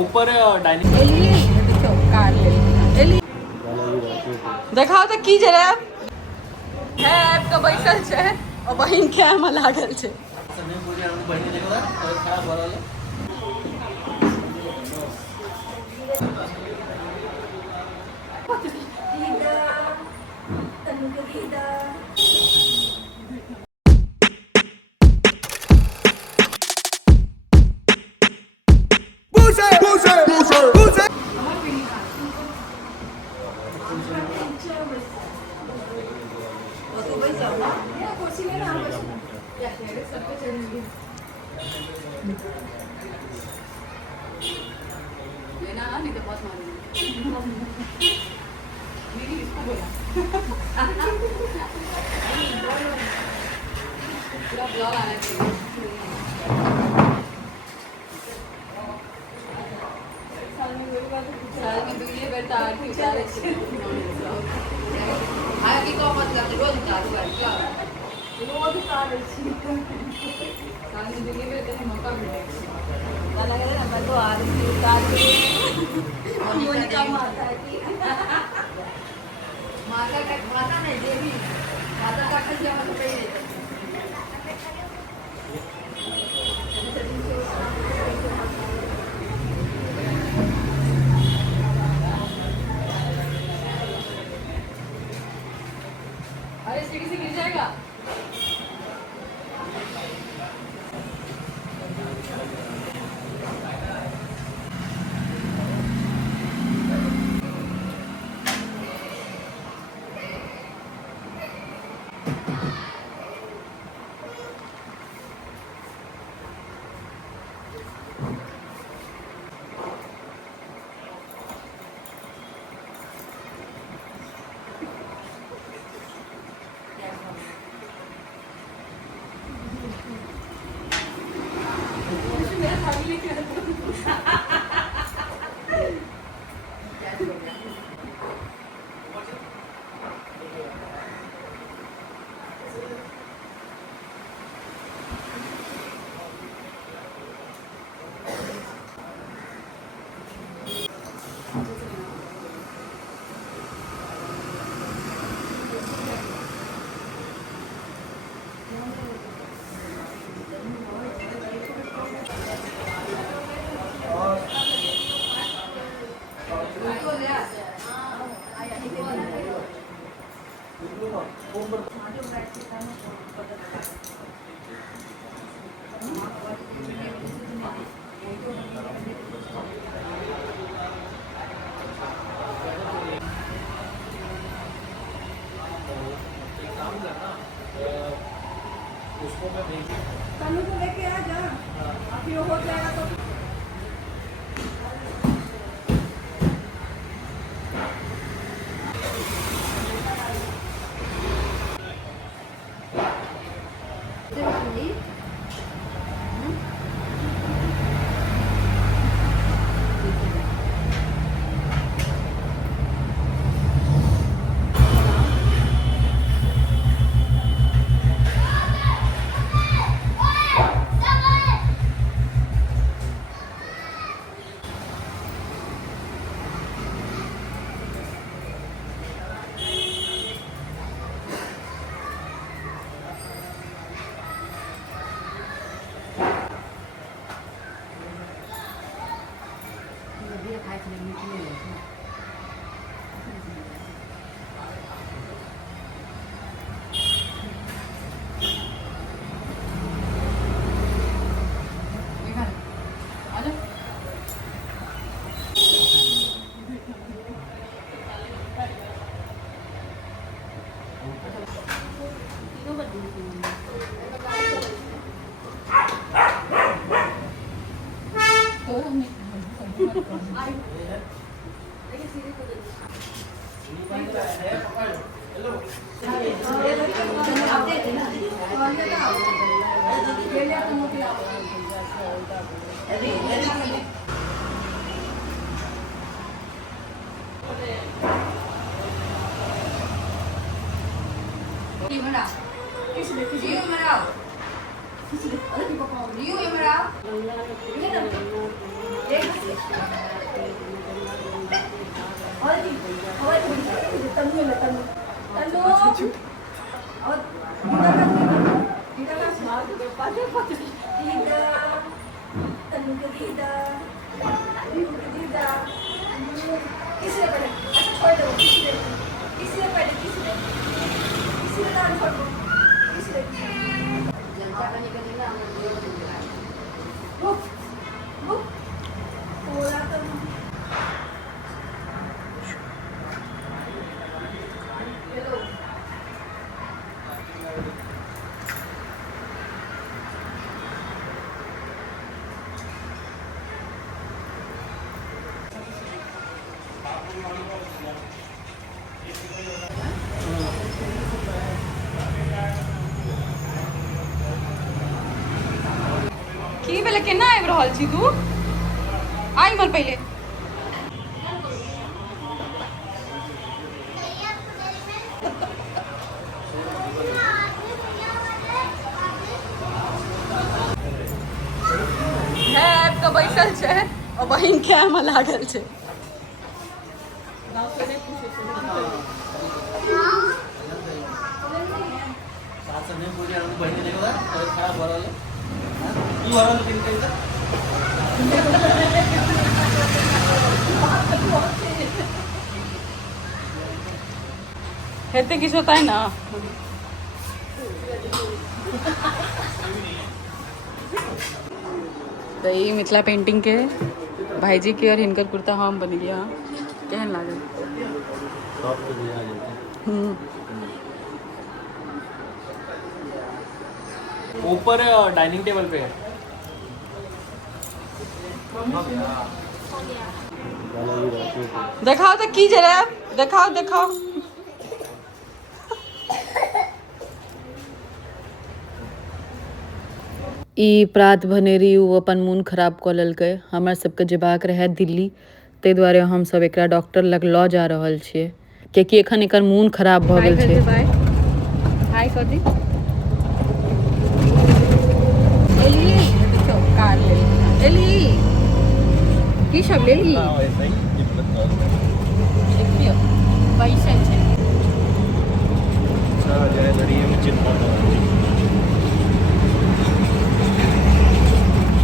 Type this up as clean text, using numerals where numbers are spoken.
ऊपर डाइनिंग देखाओ तो की जरा है तो बैठल छे और बहिन के में लागल छे माता नहीं देवी माता का जमा तो अरे सीढ़ी से गिर जाएगा तनु को लेके आ जा अभी हो जाएगा तो Liu yang merah. की भेलै केना आबि रहल छी तू आई मर पहिले तो बैसल छै और बहिन खाए में लागल छै हेते किस होता है ना तो ये मिथिला पेंटिंग के भाईजी के और हिनकर कुर्ता हम बन गया केहन लागल ऊपर डाइनिंग टेबल पे है देखाओ तो की जरा देखाओ देखाओ ई प्रात भनेरी उ अपन मोन खराब कऽ लेलकै हमर सबके जेबाक रहै दिल्ली ताहि दुआरे हम सब एकरा डॉक्टर लग लऽ जा रहल छियै कियाकि एखन एकर मोन खराब भऽ गेल छै हाय कथी एली देखो कार एली की सब लेली देखियो पैसा छै अच्छा जय दरिये में चिन्ह